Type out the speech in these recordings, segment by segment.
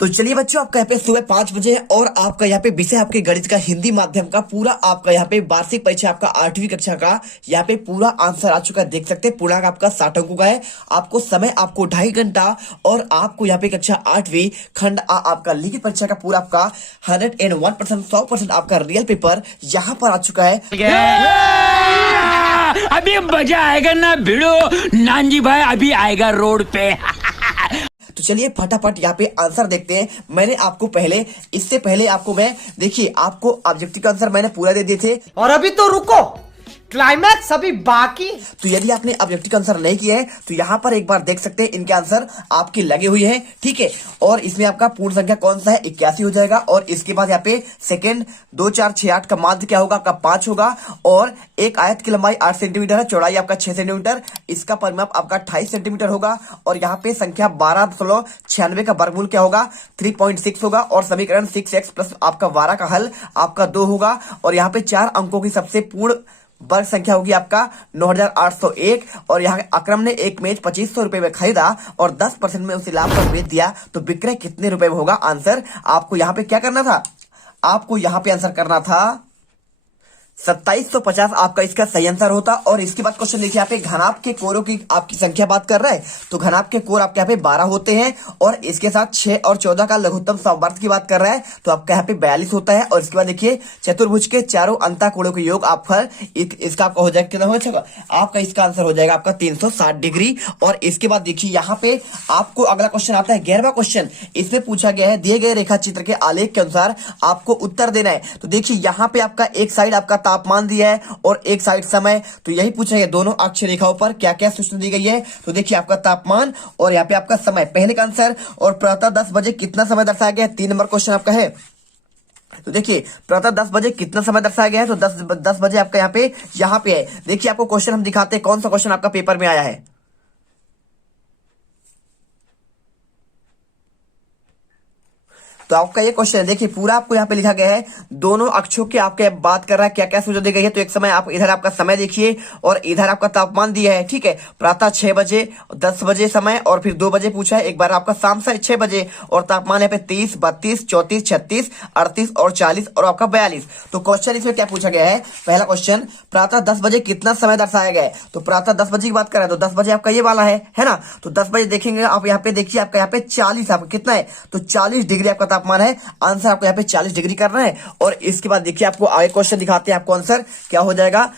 तो चलिए बच्चों, आपका यहाँ पे सुबह 5 बजे है और आपका यहाँ पे विषय आपके गणित का हिंदी माध्यम का पूरा आपका यहाँ पे वार्षिक परीक्षा आपका 8वीं कक्षा का यहाँ पे पूरा आंसर आ चुका है। देख सकते हैं पूर्णांक आपका 60 अंकों का है। आपको समय आपको 2.5 घंटा और आपको यहाँ पे कक्षा 8वीं खंड आपका लिखित परीक्षा का पूरा आपका 101% 100% आपका रियल पेपर यहाँ पर आ चुका है। अभी मजा आएगा ना भिड़ो, नानजी भाई अभी आएगा रोड पे। तो चलिए फटाफट यहाँ पे आंसर देखते हैं। मैंने आपको पहले इससे पहले आपको मैं देखिए आपको ऑब्जेक्टिव का आंसर मैंने पूरा दे दिए थे और अभी तो रुको, क्लाइमैक्स अभी बाकी। तो यदि आपने ऑब्जेक्टिव का आंसर नहीं किया है तो यहाँ पर एक बार देख सकते हैं इनके आंसर आपके लगे हुए हैं, ठीक है। और इसमें आपका पूर्ण संख्या कौन सा है 81 हो जाएगा। और इसके बाद यहाँ पे सेकंड 2 4 6 8 का माध्य क्या होगा आपका 5 होगा। और एक आयत की लंबाई 8 सेंटीमीटर है, चौड़ाई आपका 6 सेंटीमीटर, इसका परिमाप आपका 28 सेंटीमीटर होगा। और यहाँ पे संख्या 12.96 का वर्गमूल क्या होगा 3.6 होगा। और समीकरण 6x प्लस आपका 12 का हल आपका 2 होगा। और यहाँ पे 4 अंकों की सबसे पूर्ण वर्ग संख्या होगी आपका 9801। और यहाँ अक्रम ने एक मेज 2500 रुपए में खरीदा और 10% में उसे लाभ पर बेच दिया, तो विक्रय कितने रुपए में होगा। आंसर आपको यहाँ पे क्या करना था, आपको यहाँ पे आंसर करना था 2750 आपका इसका सही आंसर होता। और इसके बाद क्वेश्चन देखिए, यहाँ पे घनाभ के कोरों की आपकी संख्या बात कर रहा है, तो घनाभ के कोर आपके यहाँ पे 12 होते हैं। और इसके साथ 6 और 14 का लघुत्तम समवर्त की बात कर रहा है, तो आपका यहाँ पे 42 होता है। और इसके बाद देखिए चतुर्भुज के चारों अंतः कोणों के योग आप पर इसका आपका हो जाएगा कितना हो जाएगा, आपका इसका आंसर हो जाएगा आपका 360 डिग्री। और इसके बाद देखिए यहाँ पे आपको अगला क्वेश्चन आता है 11वां क्वेश्चन। इसमें पूछा गया है दिए गए रेखा चित्र के आलेख के अनुसार आपको उत्तर देना है। तो देखिए यहाँ पे आपका एक साइड आपका तापमान दिया है और एक साइड समय, तो यही पूछा गया दोनों अक्ष रेखाओं पर क्या क्या सूचना दी गई है। तो देखिए आपका तापमान और यहाँ पे आपका समय, पहले का आंसर। और प्रातः 10 बजे कितना समय दर्शाया गया है, 3 नंबर क्वेश्चन आपका है। तो देखिए प्रातः 10 बजे कितना समय दर्शाया गया है, तो 10 बजे आपका यहाँ पे है। देखिए आपको क्वेश्चन हम दिखाते हैं कौन सा क्वेश्चन आपका पेपर में आया है। तो आपका ये क्वेश्चन है, देखिए पूरा आपको यहाँ पे लिखा गया है दोनों अक्षों के आपके बात कर रहा है क्या क्या सूचना दी गई है। तो एक समय आप इधर आपका समय देखिए और इधर आपका तापमान दिया है, ठीक है। प्रातः 6 बजे 10 बजे समय और फिर 2 बजे पूछा है, एक बार आपका शाम से 6 बजे। और तापमान है पे 30 32 34 36 38 और 40 और आपका 42। तो क्वेश्चन इसमें क्या पूछा गया है, पहला क्वेश्चन प्रातः 10 बजे कितना समय दर्शाया गया है। तो प्रातः 10 बजे की बात कर रहे हैं तो 10 बजे आपका ये वाला है ना। तो 10 बजे देखेंगे आप यहाँ पे देखिए आपका यहाँ पे 40 आपका कितना है, तो 40 डिग्री आपका तापमान है। आंसर आपको यहाँ पे 40 डिग्री करना है। और इसके बाद देखिए आपको आगे क्वेश्चन दिखाते हैं, आपको आंसर क्या हो जाएगा।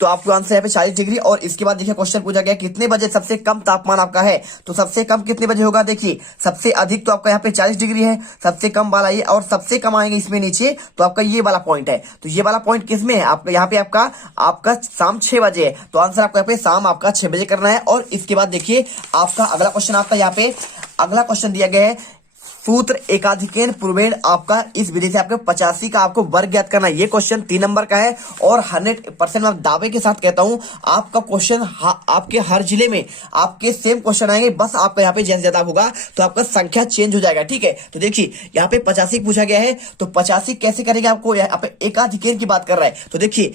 तो आपको आंसर यहाँ पे 40 डिग्री। और इसके बाद देखिए क्वेश्चन पूछा गया कितने बजे सबसे कम तापमान आपका है। तो सबसे कम कितने बजे होगा, देखिए सबसे अधिक तो आपका यहाँ पे 40 डिग्री है, सबसे कम वाला ये, और सबसे कम आएंगे इसमें नीचे तो आपका ये वाला पॉइंट है। तो ये वाला पॉइंट किसमें है, आपका यहाँ पे आपका शाम 6 बजे है। तो आंसर आपको यहाँ पे शाम आपका 6 बजे करना है। और इसके बाद देखिए आपका अगला क्वेश्चन आता है, यहाँ पे अगला क्वेश्चन दिया गया है सूत्र एकाधिकेन पूर्वेण आपका इस विधि से आपको 85 का आपको वर्ग ज्ञात करना है। ये क्वेश्चन 3 नंबर का है और 100% मैं दावे के साथ कहता हूं आपका क्वेश्चन आपके हर जिले में आपके सेम क्वेश्चन आएंगे, बस आपका यहाँ पे जैसे ज्यादा होगा तो आपका संख्या चेंज हो जाएगा, ठीक है। तो देखिए यहाँ पे 85 पूछा गया है, तो 85 कैसे करेंगे, आपको यहाँ पे एकाधिकेन की बात कर रहा है। तो देखिए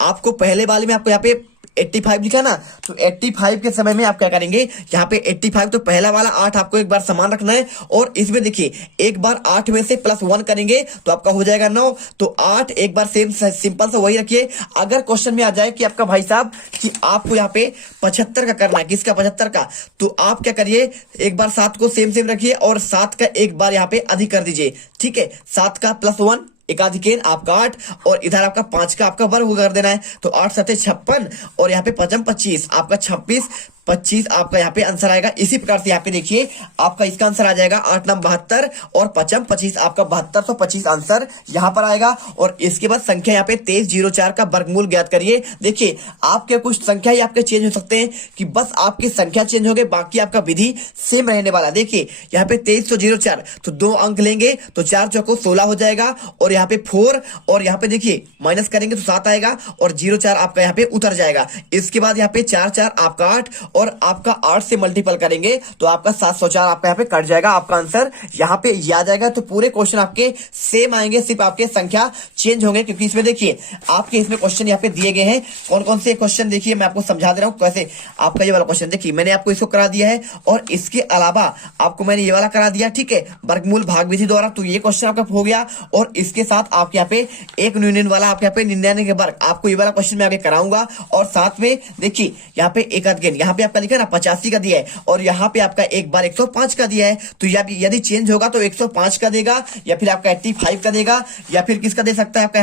आपको पहले वाले में आपको यहाँ पे 85 लिखा ना, तो 85 के समय में आप क्या करेंगे, यहाँ पे 85 तो पहला वाला 8 आपको एक बार समान रखना है। और इसमें देखिए एक बार 8 में से +1 करेंगे तो आपका हो जाएगा 9। तो 8 एक बार सिंपल से वही रखिए। अगर क्वेश्चन में आ जाए कि आपका भाई साहब कि आपको यहाँ पे 75 का करना है, किसका 75 का, तो आप क्या करिए एक बार 7 को सेम रखिए और 7 का एक बार यहाँ पे अधिक कर दीजिए, ठीक है। 7 का +1 एकाधिकेन आपका 8 और इधर आपका 5 का आपका वर्ग कर देना है। तो 8 7 56 और यहाँ पे 5 25 आपका 26 25 आपका यहाँ पे आंसर आएगा। इसी प्रकार से यहाँ पे देखिए आपका इसका आंसर आ जाएगा 8 9 72 और 5 25 आपका 7225 आंसर यहाँ पर आएगा। और इसके बाद संख्या यहाँ पे 2304 का वर्गमूल ज्ञात करिए। देखिए आपके कुछ संख्या ही आपके चेंज हो सकते हैं कि बस आपकी संख्या चेंज हो गई, बाकी आपका विधि सेम रहने वाला। देखिए यहाँ पे 2304 तो 2 अंक लेंगे तो 4 चौको 16 हो जाएगा। और यहाँ पे 4 और यहाँ पे देखिए माइनस करेंगे तो 7 आएगा और 04 आपका यहाँ पे उतर जाएगा। इसके बाद यहाँ पे 4 4 आपका 8 और आपका 8 से मल्टीपल करेंगे तो आपका 704 आपका यहाँ पे कट जाएगा, आपका आंसर यहाँ पे ये आ जाएगा। तो पूरे क्वेश्चन आपके सेम आएंगे, सिर्फ आपके संख्या चेंज होंगे, क्योंकि इसमें देखिए आपके इसमें क्वेश्चन यहाँ पे दिए गए हैं। कौन कौन से क्वेश्चन देखिए मैं आपको समझा दे रहा हूँ कैसे। आपका ये वाला क्वेश्चन देखिए मैंने आपको इसको करा दिया है, और इसके अलावा आपको मैंने ये वाला करा दिया, ठीक है, वर्गमूल भाग विधि द्वारा। तो ये क्वेश्चन आपका हो गया, और इसके साथ आपके यहाँ पे एक यूनियन वाला आपके यहाँ पे 99 के वर्ग, आपको ये वाला क्वेश्चन मैं आगे कराऊंगा। और साथ में देखिए यहाँ पे एक अध्ययन यहाँ पे आपका लिखा है ना 85 का दिया है, और यहाँ पे आपका एक बार 105 का दिया है। तो यदि चेंज होगा तो 105 का देगा, या फिर आपका 85 का देगा, या फिर किसका दे सकता है आपका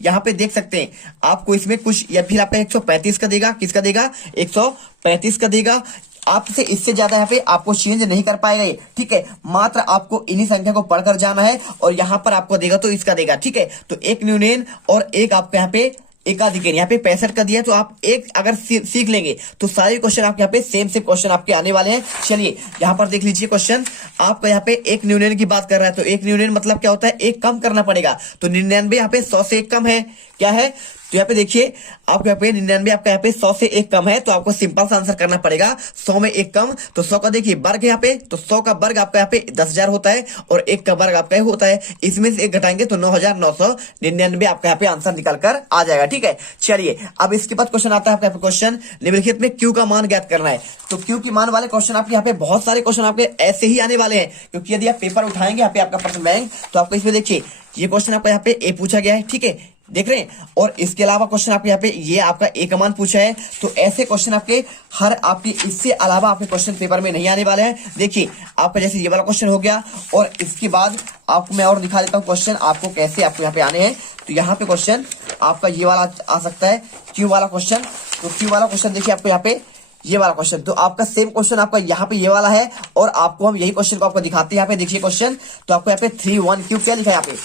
यहाँ पे देख सकते हैं आपको इसमें कुछ, या फिर आपका 135 का देगा, किसका देगा 135 का देगा। आपसे इससे ज्यादा यहाँ पे आपको चेंज नहीं कर पाएगा ये, ठीक है। मात्र आपको इन्हीं संख्या को पढ़कर जाना है, और यहाँ पर आपको देगा तो इसका देगा, ठीक है। तो एक न्यूनयन और एक आपके यहाँ पे एकाधिकरण, यहाँ पे 65 का दिया है। तो आप एक अगर सीख लेंगे तो सारे क्वेश्चन आपके यहाँ पे सेम क्वेश्चन आपके आने वाले हैं। चलिए यहाँ पर देख लीजिए क्वेश्चन आपका यहाँ पे एक न्यूनयन की बात कर रहा है। तो एक न्यूनयन मतलब क्या होता है, एक कम करना पड़ेगा। तो 99 यहाँ पे 100 से एक कम है, क्या है। तो यहाँ पे देखिए आपके यहाँ पे 99 आपका यहाँ पे 100 से एक कम है, तो आपको सिंपल सा आंसर करना पड़ेगा 100 में एक कम। तो 100 का देखिए वर्ग यहाँ पे, तो 100 का वर्ग आपका यहाँ पे 10,000 होता है, और एक का वर्ग आपका होता है, इसमें से एक घटाएंगे तो 9,999 आपका यहाँ पे आंसर निकल कर आ जाएगा, ठीक है। चलिए अब इसके बाद क्वेश्चन आता है आपका क्वेश्चन निम्नलिखित में क्यू का मान ज्ञात करना है। तो क्यू की मान वाले क्वेश्चन आपके यहाँ पे बहुत सारे क्वेश्चन आपके ऐसे ही आने वाले हैं, क्योंकि यदि आप पेपर उठाएंगे यहाँ पे आपका प्रश्न बैंक, तो आपको इसमें देखिए ये क्वेश्चन आपका यहाँ पे ए पूछा गया है, ठीक है, देख रहे हैं। और इसके अलावा क्वेश्चन आपके यहाँ पे ये आपका एक मान पूछा है। तो ऐसे क्वेश्चन आपके हर आपके इससे अलावा आपके क्वेश्चन पेपर में नहीं आने वाले हैं। देखिए आपका जैसे ये वाला क्वेश्चन हो गया, और इसके बाद आपको मैं और दिखा देता हूँ क्वेश्चन आपको कैसे आपको यहाँ पे आने हैं। तो यहाँ पे क्वेश्चन आपका ये वाला आ सकता है क्यू वाला क्वेश्चन। तो क्यू वाला क्वेश्चन देखिए आपको यहाँ पे ये वाला क्वेश्चन, तो आपका सेम क्वेश्चन आपका यहाँ पे ये वाला है, और आपको हम यही क्वेश्चन को आपको दिखाते हैं। यहाँ पे देखिए क्वेश्चन, तो आपको यहाँ पे 3-1 क्या लिखा है, यहाँ पे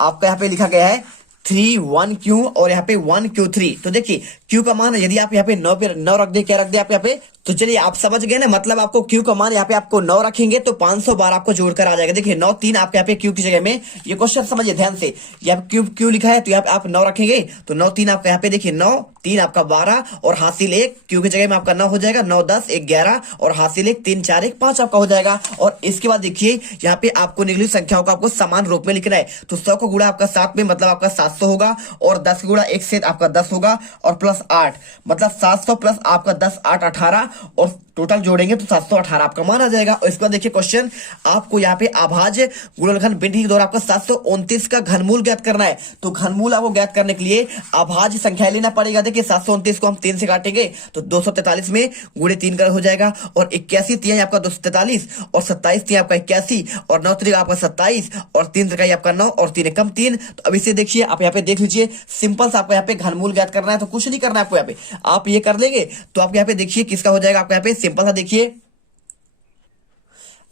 आपका यहाँ पे लिखा गया है 3-1 और यहाँ पे 1 तो देखिए Q का मान यदि आप यहाँ पे 9 रख दे, क्या रख दे आप यहाँ पे, तो चलिए आप समझ गए ना। मतलब आपको Q का मान यहाँ पे आपको 9 रखेंगे तो 500 बार आपको जोड़कर आ जाएगा। देखिए 9 3 आपके यहाँ पे Q की जगह में, ये क्वेश्चन समझिए ध्यान से, यहाँ Q लिखा है तो यहाँ पे आप 9 रखेंगे तो 9 3 आपका यहाँ पे देखिए 9 3 आपका 12 और हासिल 1, Q की जगह में आपका 9 हो जाएगा, 9 10 1 11 और हासिल 1 3 4 1 5 आपका हो जाएगा। और इसके बाद देखिए यहाँ पे आपको निकली संख्याओं को आपको समान रूप में लिखना है। तो 100 को गुणा आपका 7 में मतलब आपका 700 होगा, और 10 गुणा 1 से आपका 10 होगा, और प्लस 8 मतलब 700 प्लस आपका 10 8 18 और टोटल जोड़ेंगे तो 718 आपका मान आ जाएगा। और इसके बाद देखिए क्वेश्चन आपको यहाँ पे अभाज्य गुणनखंड विधि के द्वारा आपका 729 का घनमूल ज्ञात करना है। तो घनमूल आपको ज्ञात करने के लिए अभाज्य संख्या लेना पड़ेगा। देखिए 729 को हम 3 से काटेंगे तो 243 में गुणे 3 कर हो जाएगा, और 81 तिहाई आपका 243 और 27 तिहाई आपका 81 और 9 तिहाई आपका 27 और 3 तिहाई आपका 9 और 3 एकम 3। तो अब इसे देखिए आप यहाँ पे देख लीजिए, सिंपल सा आपको यहाँ पे घनमूल ज्ञात करना है, तो कुछ नहीं करना है आपको। यहाँ पे आप ये कर लेंगे तो आप यहाँ पे देखिए किसका हो जाएगा आपको यहाँ पे सिंपल सा देखिए।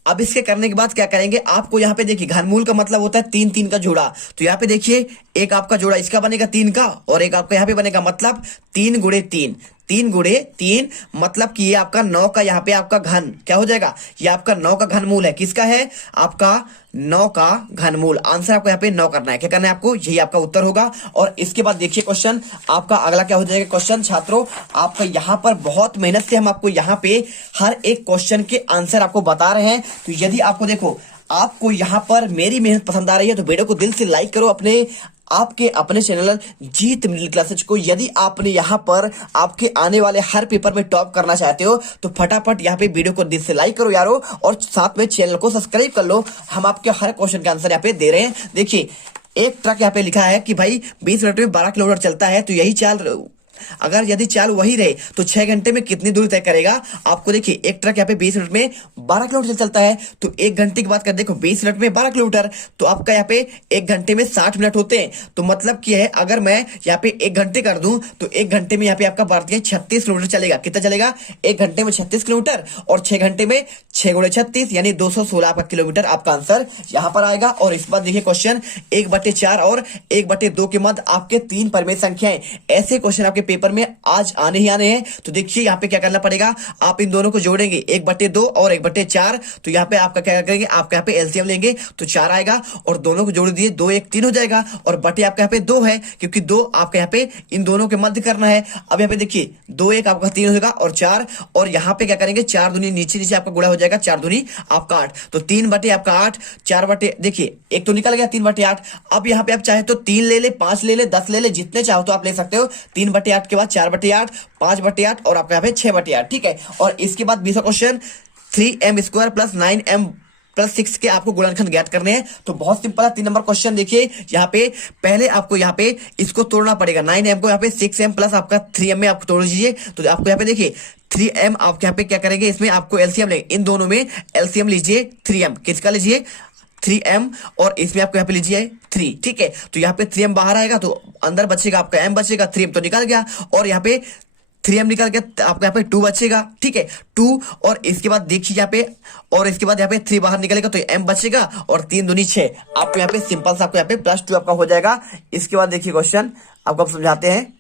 अब इसके करने के बाद क्या करेंगे, आपको यहाँ पे देखिए घनमूल का मतलब होता है 3 3 का जोड़ा। तो यहाँ पे देखिए एक आपका जोड़ा इसका बनेगा 3 का, और एक आपका यहाँ पे बनेगा मतलब 3 गुणे 3 3 गुणे 3 मतलब कि ये आपका 9 का यहाँ पे आपका घन क्या हो जाएगा, ये आपका 9 का घनमूल है। किसका है, आपका 9 का घनमूल। आंसर आपको यहाँ पे 9 करना है। क्या करना है आपको, यही आपका उत्तर होगा। और इसके बाद देखिए क्वेश्चन आपका अगला क्या हो जाएगा। क्वेश्चन छात्रों आपका यहाँ पर बहुत मेहनत से हम आपको यहाँ पे हर एक क्वेश्चन के आंसर आपको बता रहे हैं। तो यदि आपको देखो आपको यहाँ पर मेरी मेहनत पसंद आ रही है तो वीडियो को दिल से लाइक करो आपके अपने चैनल जीत मिडिल क्लासेज को। यदि आपने यहाँ पर आपके आने वाले हर पेपर में टॉप करना चाहते हो तो फटाफट यहाँ पे वीडियो को दिल से लाइक करो यारो, और साथ में चैनल को सब्सक्राइब कर लो। हम आपके हर क्वेश्चन के आंसर यहाँ पे दे रहे हैं। देखिए एक ट्रक यहाँ पे लिखा है कि भाई 20 मिनट में 12 किलोमीटर चलता है, तो यही चाल अगर यदि चाल वही रहे तो 6 घंटे में कितनी दूरी तय करेगा। आपको देखिए एक ट्रक यहाँ पे 20 मिनट में 12 किलोमीटर चलता है, तो 1 घंटे की बात कर देखो 20 मिनट में 12 किलोमीटर, तो आपका यहाँ पे 1 घंटे में 60 मिनट होते हैं। तो मतलब क्या है, अगर मैं यहाँ पे 1 घंटे कर दूं तो 1 घंटे में यहाँ पे आपका भारतीय 36 किलोमीटर चलेगा। कितना चलेगा, 1 घंटे में 36 किलोमीटर, और 6 घंटे में 6 गुणे 36 यानी 216 आपका किलोमीटर आपका आंसर यहाँ पर आएगा। और इस बार देखिए क्वेश्चन 1/4 और 1/2 के मध्य आपके 3 परिमेय संख्याएं। ऐसे क्वेश्चन आपके पेपर में आज आने ही आने हैं। तो देखिए यहाँ पे क्या करना पड़ेगा, आप इन दोनों को जोड़ेंगे 1/2 और 1/4। तो यहाँ पे आपका क्या करेंगे, आपका यहाँ पे एलसीएम लेंगे तो 4 आएगा और दोनों को जोड़ दिए 2 1 3 हो जाएगा और बटे आपका यहाँ पे 2 है क्योंकि 2 आपका यहाँ पे इन दोनों के मध्य करना है। अब यहाँ पे देखिए 2 1 आपका 3 हो जाएगा और 4 और यहाँ पे क्या करेंगे 4 दूनी नीचे नीचे आपका गुणा हो जाएगा, 4 दूनी आपका 8। तो 3 बटे आपका 8, 4 बटे देखिए एक तो निकल गया 3/8। अब यहाँ पे आप चाहे तो 3 ले ले, 5 ले ले, 10 ले ले, जितने चाहो तो आप ले सकते हो। 3/8 के बाद 4/8, 5/8 और आपका यहाँ पे 6/8। ठीक है, और इसके बाद 20वां क्वेश्चन 3m² + 9m + 6 के आपको गुणनखंड ज्ञात करने हैं। तो बहुत सिंपल है। 3 नंबर क्वेश्चन देखिए, यहाँ पे पहले आपको यहाँ पे इसको तोड़ना पड़ेगा। 9m को यहाँ पे 6m प्लस आपका 3m में आप तोड़ दीजिए। तो आपको यहाँ पे देखिए 3m आप यहाँ पे क्या करेंगे, इसमें आपको एलसीएम लेंगे, इन दोनों में एलसीएम लीजिए 3m। किसका लीजिए 3m और इसमें आपको यहाँ पे लीजिए 3। ठीक है, तो यहाँ पे 3m बाहर आएगा तो अंदर बचेगा आपका m बचेगा, 3m तो निकल गया और यहाँ पे 3m निकल गया, आपको यहाँ पे 2 बचेगा। ठीक है 2 और इसके बाद देखिए यहाँ पे और इसके बाद यहाँ पे 3 बाहर निकलेगा तो m बचेगा और 3 दूनी 6। आपको यहाँ पे सिंपल सा आपको यहाँ पे +2 आपका हो जाएगा। इसके बाद देखिए क्वेश्चन आपको आप समझाते हैं।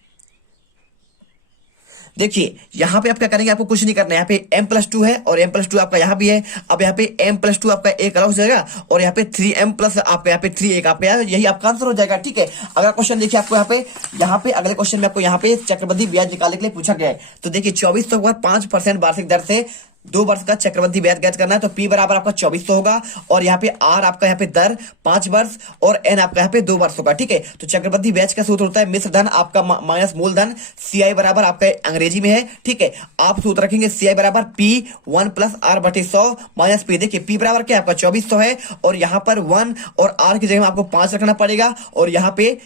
देखिए यहाँ पे आप क्या करेंगे, आपको कुछ नहीं करना है। यहाँ पे m+2 है और m+2 आपका यहाँ भी है। अब यहाँ पे m+2 आपका एक अलग हो जाएगा और यहाँ पे 3m प्लस आपका यहाँ पे 3 एक आपका यही आपका आंसर हो जाएगा। ठीक है, अगला क्वेश्चन देखिए आपको यहाँ पे अगले क्वेश्चन में आपको यहाँ पे चक्रवृद्धि ब्याज निकालने के लिए पूछा गया है। तो देखिए 2400 पर 5% वार्षिक दर से 2 वर्ष का चक्रवृद्धि ब्याज ज्ञात करना है। तो P बराबर आपका 2400 होगा और यहाँ पे R आपका यहाँ पे दर 5 वर्ष और N आपका यहाँ पे 2 वर्ष होगा। ठीक है, तो चक्रवृद्धि ब्याज का सूत्र होता है मिश्र धन आपका माइनस मूलधन, CI बराबर आपका अंग्रेजी में है। ठीक है, आप सूत्र रखेंगे CI बराबर P1 + R/100 माइनस P। देखिए P बराबर क्या आपका 2400 है और यहाँ पर 1 और R की जगह में आपको 5 रखना पड़ेगा और यहाँ पे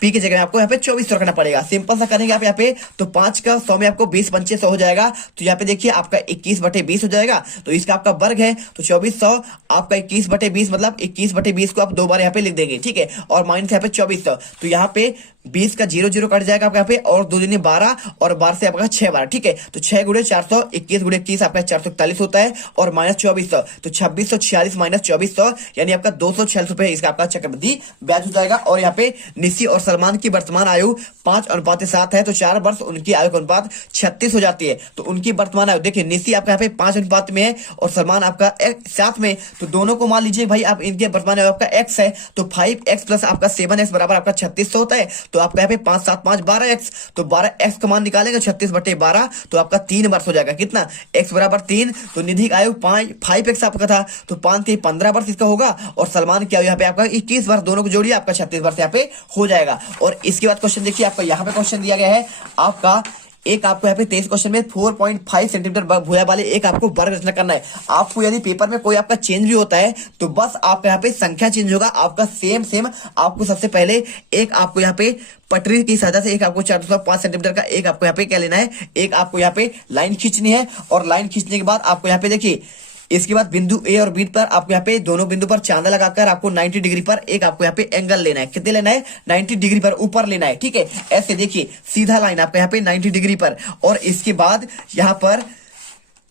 P की जगह में आपको यहाँ पे 2400 रखना पड़ेगा। सिंपल सा करेंगे आप यहाँ पे, तो 5 का 100 में आपको 20 पंचे 100 हो जाएगा। तो यहाँ पे देखिए आपका 21/20 हो जाएगा। तो इसका आपका वर्ग है तो 2400 आपका 21/20 मतलब 21/20 को आप 2 बार यहाँ पे लिख देंगे। ठीक है, और माइनस यहाँ पे 2400। तो यहाँ पे 20 का 0 0 कट जाएगा आपका यहाँ पे और 2 दूनी 12 और 12 से आपका 6 बार। ठीक है, तो 6 × 400 21 × 21 आपका 441 होता है और माइनस 2400 तो 2646 माइनस 2400 यानी आपका 246 रुपए इसका आपका चक्रवृद्धि ब्याज हो जाएगा। और यहाँ पे निस्सी और सलमान की वर्तमान आयु 5:7 है तो 4 वर्ष उनकी आयु का अनुपात 36 हो जाती है। तो उनकी वर्तमान आयु देखिए निस्सी आपका यहाँ पे 5 अनुपात में है और सलमान आपका 7 में। तो दोनों को मान लीजिए भाई आप इनके वर्तमान आयु आपका x है तो 5x प्लस आपका 7x बराबर आपका 3600 होता है। तो आपका यहाँ पे 5 7 5 12x तो 12x का मान निकालेगा 36/12 तो आपका 3 वर्ष हो जाएगा। कितना x बराबर 3 तो निधि का आयु 5x आपका था तो 5 3 15 वर्ष इसका होगा और सलमान की आयु यहाँ पे आपका 21 वर्ष, दोनों को जोड़िए आपका 36 वर्ष यहाँ पे हो जाएगा। और इसके बाद क्वेश्चन देखिए आपका यहाँ पे क्वेश्चन दिया गया है आपका एक आपको यहाँ पे 23 क्वेश्चन में 4.5 सेंटीमीटर भुजा वाले एक आपको वर्ग रचना करना है। आपको यदि पेपर में कोई आपका चेंज भी होता है तो बस आपका यहाँ पे संख्या चेंज होगा, आपका सेम आपको सबसे पहले एक आपको यहाँ पे पटरी की सहायता से एक आपको 4.5 सेंटीमीटर का एक आपको यहाँ पे क्या लेना है, एक आपको यहाँ पे लाइन खींचनी है। और लाइन खींचने के बाद आपको यहाँ पे देखिए इसके बाद बिंदु ए और बी पर आपको यहाँ पे दोनों बिंदु पर चांदा लगाकर आपको 90 डिग्री पर एक आपको यहाँ पे एंगल लेना है। कितने लेना है 90 डिग्री पर ऊपर लेना है। ठीक है, ऐसे देखिए सीधा लाइन आपको यहाँ पे 90 डिग्री पर और इसके बाद यहाँ पर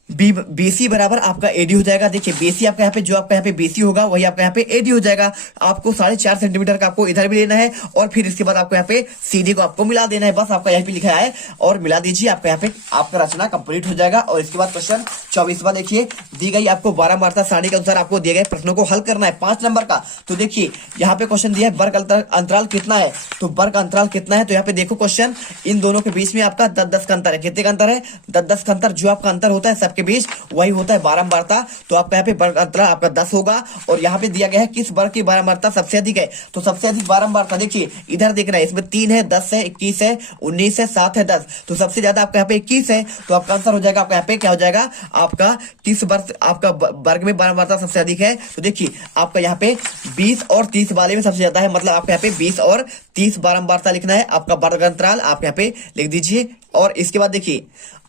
BC बराबर आपका AD हो जाएगा। देखिए BC आपका यहाँ पे जो आपका यहाँ पे BC होगा वही आपका यहाँ पे AD हो जाएगा। आपको 4.5 सेंटीमीटर का आपको इधर भी लेना है और फिर इसके बाद आपको यहाँ पे CD को आपको मिला देना है। बस आपका यहाँ पे लिखा है और मिला दीजिए, आपका यहाँ पे आपका रचना कंप्लीट हो जाएगा। और इसके बाद क्वेश्चन 24वां देखिए दी गई आपको 12 मात्रा सारणी के अनुसार आपको दिए गए प्रश्नों को हल करना है 5 नंबर का। तो देखिए यहाँ पे क्वेश्चन दिया है वर्ग अंतराल कितना है, तो वर्ग अंतराल कितना है। तो यहाँ पे देखो क्वेश्चन इन दोनों के बीच में आपका 10-10 का अंतर है। कितने का अंतर है 10-10 का अंतर। जो आपका अंतर होता है सबके बीच वही होता है बारंबारता। तो आपका यहाँ पे वर्ग अंतराल आपका 10 होगा। और यहाँ पे दिया गया है किस वर्ग की बारंबारता सबसे अधिक है, तो सबसे अधिक बारंबारता देखिए इधर देखना है, इसमें 3 है 10 है 21 है 19 है 7 है 10। तो सबसे ज्यादा आपका यहाँ पे 21 है तो आपका आंसर हो जाएगा आपका यहाँ पे क्या हो जाएगा आपका किस वर्ग आपका वर्ग में बारंबारता सबसे अधिक है। तो देखिए आपका यहाँ पे 20 और 30 वाले में सबसे ज्यादा है, मतलब आपका यहाँ पे 20 और 30 बारंबारता लिखना है। आपका वर्ग अंतराल आप यहाँ पे लिख दीजिए। और इसके बाद देखिए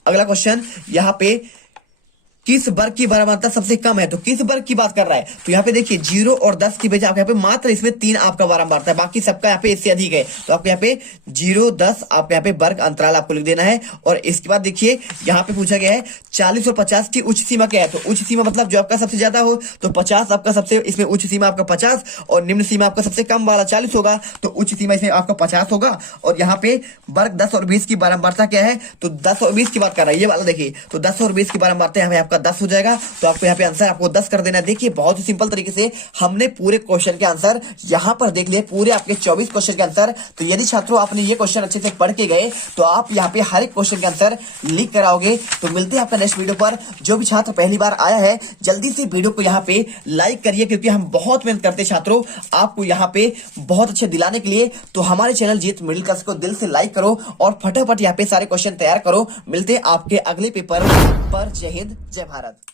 अगला क्वेश्चन यहाँ पे किस वर्ग की बराबरता सबसे कम है? तो किस वर्ग की बात कर रहा है? तो यहाँ पे देखिए 0 और 10 की वजह आपके यहाँ पे मात्र इसमें 3 आपका बारंबारता है, बाकी सबका यहाँ पे इससे अधिक है। तो आपको यहाँ पे 0, 10 आपके यहाँ पे वर्ग अंतराल आपको लिख देना है। और इसके बाद देखिए यहाँ पे पूछा गया है 40 और 50 की उच्च सीमा क्या है? तो उच्च सीमा मतलब जो आपका सबसे ज्यादा हो, तो 50 आपका सबसे, इसमें उच्च सीमा आपका 50 और निम्न सीमा आपका सबसे कम वाला 40 होगा। तो उच्च सीमा इसमें आपका 50 होगा। और यहाँ पे वर्ग 10 और 20 की बारंबारता क्या है? तो 10 और 20 की बात कर रहा है ये वाला, देखिए तो 10 और 20 की बारंबारता यहाँ पे आपका 10 हो जाएगा। तो आपको यहाँ पे आंसर आपको 10 कर देना है। देखिए बहुत ही सिंपल तरीके से हमने पूरे क्वेश्चन के आंसर यहाँ पर देख लिए, पूरे आपके 24 क्वेश्चन के आंसर। तो यदि छात्रों आपने ये क्वेश्चन अच्छे से पढ़ के गए तो आप यहाँ पे हर एक क्वेश्चन के आंसर लिख कर आओगे। तो मिलते हैं आपका नेक्स्ट वीडियो पर। जो भी छात्र पहली बार आया है जल्दी से वीडियो को यहाँ पे लाइक करिए, क्योंकि हम बहुत मेहनत करते हैं छात्रों आपको यहाँ पे बहुत अच्छे दिलाने के लिए। तो हमारे चैनल जीत मिडिल क्लास को दिल से लाइक करो और फटाफट यहाँ पे सारे क्वेश्चन तैयार करो। मिलते हैं आपके अगले पेपर पर। जय हिंद, जय भारत।